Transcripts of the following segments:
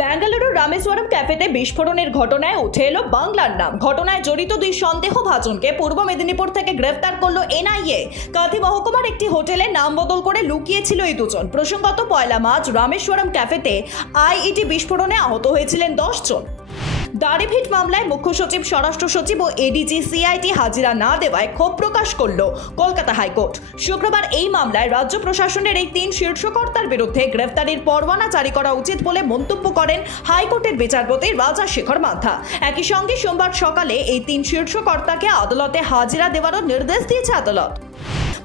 ব্যাঙ্গালুরুর রামেশ্বরম ক্যাফেতে বিস্ফোরণের ঘটনায় উঠে এলো বাংলার নাম। ঘটনায় জড়িত দুই সন্দেহ ভাজনকে পূর্ব মেদিনীপুর থেকে গ্রেফতার করল এনআইএ। কাঁথি মহকুমার একটি হোটেলে নাম বদল করে লুকিয়েছিল এই দুজন। প্রসঙ্গত পয়লা মার্চ রামেশ্বরম ক্যাফেতে আইইটি বিস্ফোরণে আহত হয়েছিলেন দশ জন। দাড়িভিট মামলায় মুখ্য সচিব, স্বরাষ্ট্র সচিব ও এডিজি সিআইটি হাজিরা না দেওয়ায় ক্ষোভ প্রকাশ করল কলকাতা হাইকোর্ট। শুক্রবার এই মামলায় রাজ্য প্রশাসনের এই তিন শীর্ষকর্তার বিরুদ্ধে গ্রেফতারির পরোয়ানা জারি করা উচিত বলে মন্তব্য করেন হাইকোর্টের বিচারপতি রাজা শেখর মাথা একই সঙ্গে সোমবার সকালে এই তিন শীর্ষকর্তাকে আদালতে হাজিরা দেওয়ারও নির্দেশ দিয়েছে আদালত।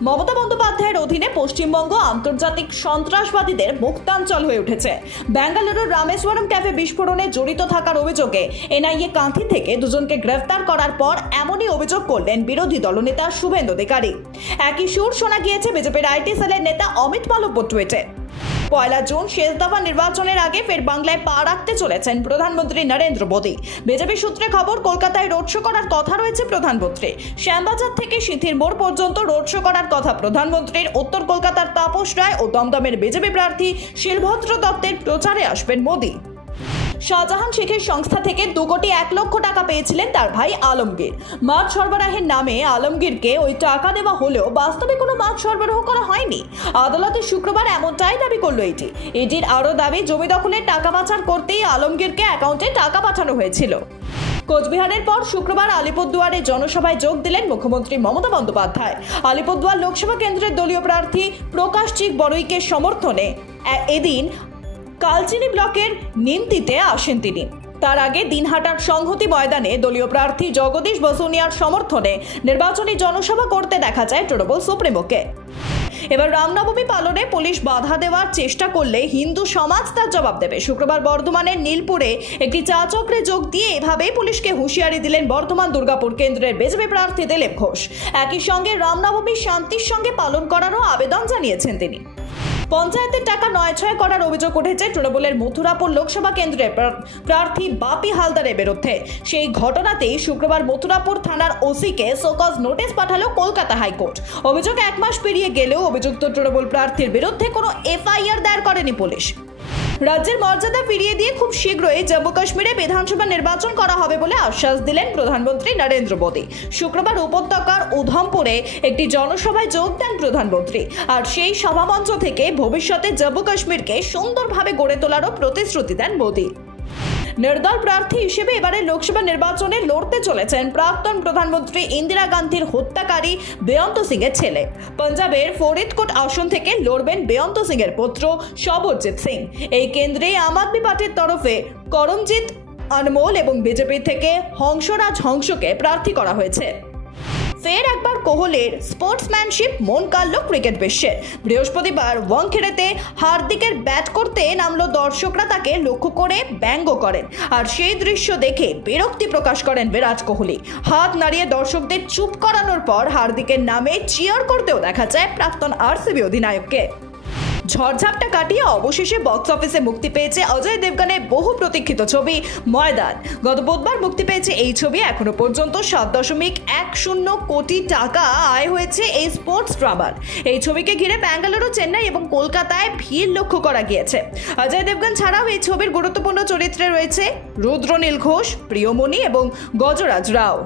মমতা বন্দ্যোপাধ্যায়ের অধীনে পশ্চিমবঙ্গ আন্তর্জাতিক সন্ত্রাসবাদীদের মুক্তাঞ্চল হয়ে উঠেছে। ব্যাঙ্গালুরুর রামেশ্বরম ক্যাফে বিস্ফোরণে জড়িত থাকার অভিযোগে এনআইএ কাঁথি থেকে দুজনকে গ্রেফতার করার পর এমনই অভিযোগ করলেন বিরোধী দলনেতা শুভেন্দু অধিকারী। একই সুর শোনা গিয়েছে বিজেপির আইটি সেলের নেতা অমিত মালব্য টুইটে। পয়লা জুন শেষ দফা নির্বাচনের আগে ফের বাংলায় পা রাখতে চলেছেন প্রধানমন্ত্রী নরেন্দ্র মোদী। বিজেপি সূত্রে খবর, কলকাতায় রোড শো করার কথা রয়েছে প্রধানমন্ত্রী। শ্যামবাজার থেকে সিথির মোড় পর্যন্ত রোড শো করার কথা প্রধানমন্ত্রীর। উত্তর কলকাতার তাপস রায় ও দমদমের বিজেপি প্রার্থী শিলভদ্র দত্তের প্রচারে আসবেন মোদী। শাহজাহান শেখের সংস্থা থেকে দু কোটি এক লক্ষ টাকা পেয়েছিলেন তার ভাই আলমগীর। মাছ সরবরাহের নামে আলমগীরকে ওই টাকা দেওয়া হলেও বাস্তবে কোনো মাছ সরবরাহ করা হয়নি। আদালতে শুক্রবার এমনটাই দাবি করল এটি। এটির আরও দাবি, জমি দখলের টাকা পাচার করতেই আলমগীরকে অ্যাকাউন্টে টাকা পাঠানো হয়েছিল। কোচবিহারের পর শুক্রবার আলিপুরদুয়ারে জনসভায় যোগ দিলেন মুখ্যমন্ত্রী মমতা বন্দ্যোপাধ্যায়। আলিপুরদুয়ার লোকসভা কেন্দ্রের দলীয় প্রার্থী প্রকাশ চিক বড়ুইকে সমর্থনে এদিন কালচিনি ব্লকের নিমতিতে আসেন তিনি। তার আগে দিনহাটার সংহতি ময়দানে দলীয় প্রার্থী জগদীশ বসুনিয়ার সমর্থনে নির্বাচনী জনসভা করতে দেখা যায় তৃণমূল সুপ্রিমোকে। এবার রামনবমী পালনে পুলিশ বাধা দেওয়ার চেষ্টা করলে হিন্দু সমাজ তার জবাব দেবে। শুক্রবার বর্ধমানের নীলপুরে একটি চা চক্রে যোগ দিয়ে এভাবেই পুলিশকে হুঁশিয়ারি দিলেন বর্ধমান দুর্গাপুর কেন্দ্রের বিজেপি প্রার্থী দিলীপ ঘোষ। একই সঙ্গে রামনবমী শান্তির সঙ্গে পালন করারও আবেদন জানিয়েছেন তিনি। পঞ্চায়েতের টাকা নয় ছয় করার অভিযোগ উঠেছে তৃণমূলের মথুরাপুর লোকসভা কেন্দ্রের প্রা- প্রার্থী বাপি হালদারের বিরুদ্ধে সেই ঘটনাতেই শুক্রবার মথুরাপুর থানার ওসিকে সোকজ নোটিশ পাঠালো কলকাতা হাইকোর্ট। অভিযোগ এক মাস পেরিয়ে গেলেও অভিযুক্ত তৃণমূল প্রার্থীর বিরুদ্ধে কোনো এফআইআর দায়ের করেনি পুলিশ। রাজ্যের মর্যাদা ফিরিয়ে দিয়ে খুব শীঘ্রই জম্মু কাশ্মীরে বিধানসভা নির্বাচন করা হবে বলে আশ্বাস দিলেন প্রধানমন্ত্রী নরেন্দ্র মোদী। শুক্রবার উপত্যকার উধমপুরে একটি জনসভায় যোগ দেন প্রধানমন্ত্রী। আর সেই সভামঞ্চ থেকে ভবিষ্যতে জম্মু কাশ্মীরকে সুন্দরভাবে গড়ে তোলারও প্রতিশ্রুতি দেন মোদী। নির্দল প্রার্থী হিসেবে এবারে লোকসভা নির্বাচনে লড়তে চলেছেন প্রাক্তন প্রধানমন্ত্রী ইন্দিরা গান্ধীর হত্যাকারী বেয়ন্ত সিং এর ছেলে। পাঞ্জাবের ফরিদকোট আসন থেকে লড়বেন বেয়ন্ত সিং এর পুত্র সবরজিৎ সিং। এই কেন্দ্রে আম আদমি পার্টির তরফে করমজিৎ আনমোল এবং বিজেপি থেকে হংসরাজ হংসকে প্রার্থী করা হয়েছে। ফের একবার কোহলির স্পোর্টসম্যানশিপ মন কাড়ল ক্রিকেট বিশ্বে। বৃহস্পতিবার ওয়াংখেড়েতে হার্দিকের ব্যাট করতে নামলো দর্শকরা তাকে লক্ষ্য করে ব্যঙ্গ করেন। আর সেই দৃশ্য দেখে বিরক্তি প্রকাশ করেন বিরাট কোহলি। হাত নাড়িয়ে দর্শকদের চুপ করানোর পর হার্দিকের নামে চিয়ার করতেও দেখা যায় প্রাক্তন আরসিবি অধিনায়ককে। ঝড়ঝাপটা কাটিয়ে অবশেষে বক্স অফিসে মুক্তি পেয়েছে অজয় দেবগানের বহু প্রতীক্ষিত ছবি, ময়দান। গত বুধবার মুক্তি পেয়েছে এই ছবি এখনও পর্যন্ত। সাত দশমিক এক শূন্য কোটি টাকা আয় হয়েছে এই স্পোর্টস ড্রামার এই ছবিকে ঘিরে ব্যাঙ্গালুরু, চেন্নাই এবং কলকাতায় ভিড় লক্ষ্য করা গিয়েছে। অজয় দেবগান ছাড়াও এই ছবির গুরুত্বপূর্ণ চরিত্রে রয়েছে রুদ্রনীল ঘোষ, প্রিয়মণি এবং গজরাজ রাও।